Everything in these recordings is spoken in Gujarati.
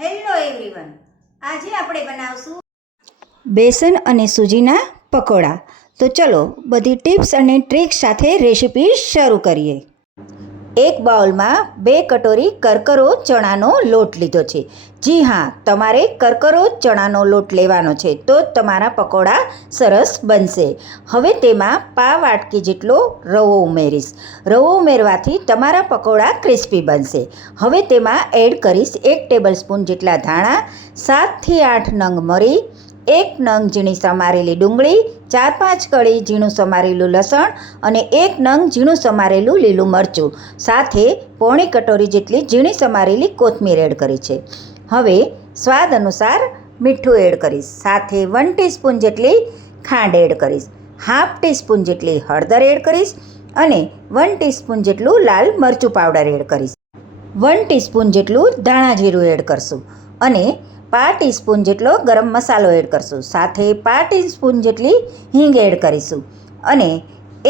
હેલો એવરીવન, આજે આપણે બનાવશું બેસન અને સૂજીના પકોડા. તો ચલો બધી ટિપ્સ અને ટ્રિક્સ સાથે રેસીપી શરૂ કરીએ. એક બાઉલમાં 2 કટોરી કરકરો ચણાનો લોટ લીધો છે. જી હા, તમારે કરકરો ચણાનો લોટ લેવાનો છે તો તમારા પકોડા સરસ બનશે. હવે તેમાં પા વાટકી જેટલો રવો ઉમેરીશ. રવો ઉમેરવાથી તમારા પકોડા ક્રિસ્પી બનશે. હવે તેમાં એડ કરીશ 1 ટેબલસ્પૂન જેટલા ધાણા, 7થી 8 નંગ મરી, 1 નંગ ઝીણી સમારેલી ડુંગળી, 4-5 કળી ઝીણું સમારેલું લસણ અને 1 નંગ ઝીણું સમારેલું લીલું મરચું, સાથે પોણી કટોરી જેટલી ઝીણી સમારેલી કોથમીર એડ કરી છે. હવે સ્વાદ અનુસાર મીઠું એડ કરીશ. સાથે 1 ટીસ્પૂન જેટલી ખાંડ એડ કરીશ. 1/2 ટીસ્પૂન જેટલી હળદર એડ કરીશ અને 1 ટીસ્પૂન જેટલું લાલ મરચું પાવડર એડ કરીશ. 1 ટીસ્પૂન જેટલું ધાણા જીરું એડ કરશું અને 1/2 ટીસ્પૂન જેટલો ગરમ મસાલો એડ કરશું. સાથે 1/2 ટીસ્પૂન જેટલી હિંગ એડ કરીશું અને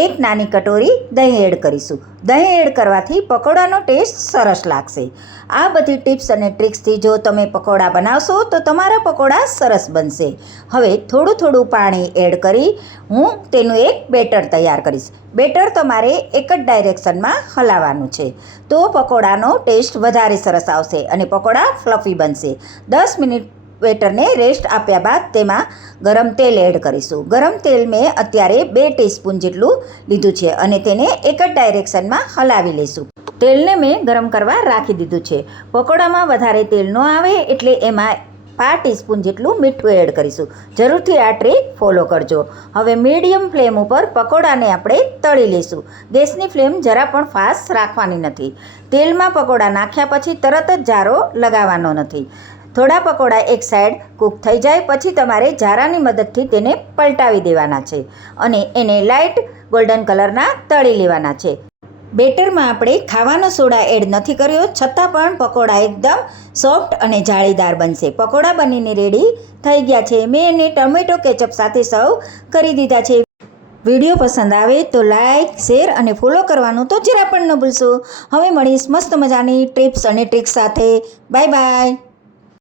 1 નાની કટોરી દહીં એડ કરીશું. દહીં એડ કરવાથી પકોડાનો ટેસ્ટ સરસ લાગશે. આ બધી ટિપ્સ અને ટ્રિક્સથી જો તમે પકોડા બનાવશો તો તમારા પકોડા સરસ બનશે. હવે થોડું થોડું પાણી એડ કરી હું તેનું એક બેટર તૈયાર કરીશ. બેટર તમારે એક જ ડાયરેક્શનમાં હલાવવાનું છે તો પકોડાનો ટેસ્ટ વધારે સરસ આવશે અને પકોડા ફ્લફી બનશે. 10 મિનિટ બેટરને રેસ્ટ આપ્યા બાદ તેમાં ગરમ તેલ એડ કરીશું. ગરમ તેલ મેં અત્યારે 2 ટીસ્પૂન જેટલું લીધું છે અને તેને એક જ ડાયરેક્શનમાં હલાવી લઈશું. તેલને મેં ગરમ કરવા રાખી દીધું છે. પકોડામાં વધારે તેલ ન આવે એટલે એમાં 1/2 ટીસ્પૂન જેટલું મીઠું એડ કરીશું. જરૂરથી આ ટ્રીક ફોલો કરજો. હવે મીડિયમ ફ્લેમ ઉપર પકોડાને આપણે તળી લઈશું. ગેસની ફ્લેમ જરા પણ ફાસ્ટ રાખવાની નથી. તેલમાં પકોડા નાખ્યા પછી તરત જ જારો લગાવવાનો નથી. થોડા પકોડા એક સાઈડ કૂક થઈ જાય પછી તમારે જારાની મદદથી તેને પલટાવી દેવાના છે અને એને લાઇટ ગોલ્ડન કલરના તળી લેવાના છે. બેટરમાં આપણે ખાવાનો સોડા એડ નથી કર્યો છતાં પણ પકોડા એકદમ સોફ્ટ અને જાળીદાર બનશે. પકોડા બનીને રેડી થઈ ગયા છે. મેં એને ટમેટો કેચઅપ સાથે સર્વ કરી દીધા છે. વિડીયો પસંદ આવે તો લાઇક, શેર અને ફોલો કરવાનું તો જરા પણ ન ભૂલશો. હવે મળીશ મસ્ત મજાની ટિપ્સ અને ટ્રિક્સ સાથે. Bye bye.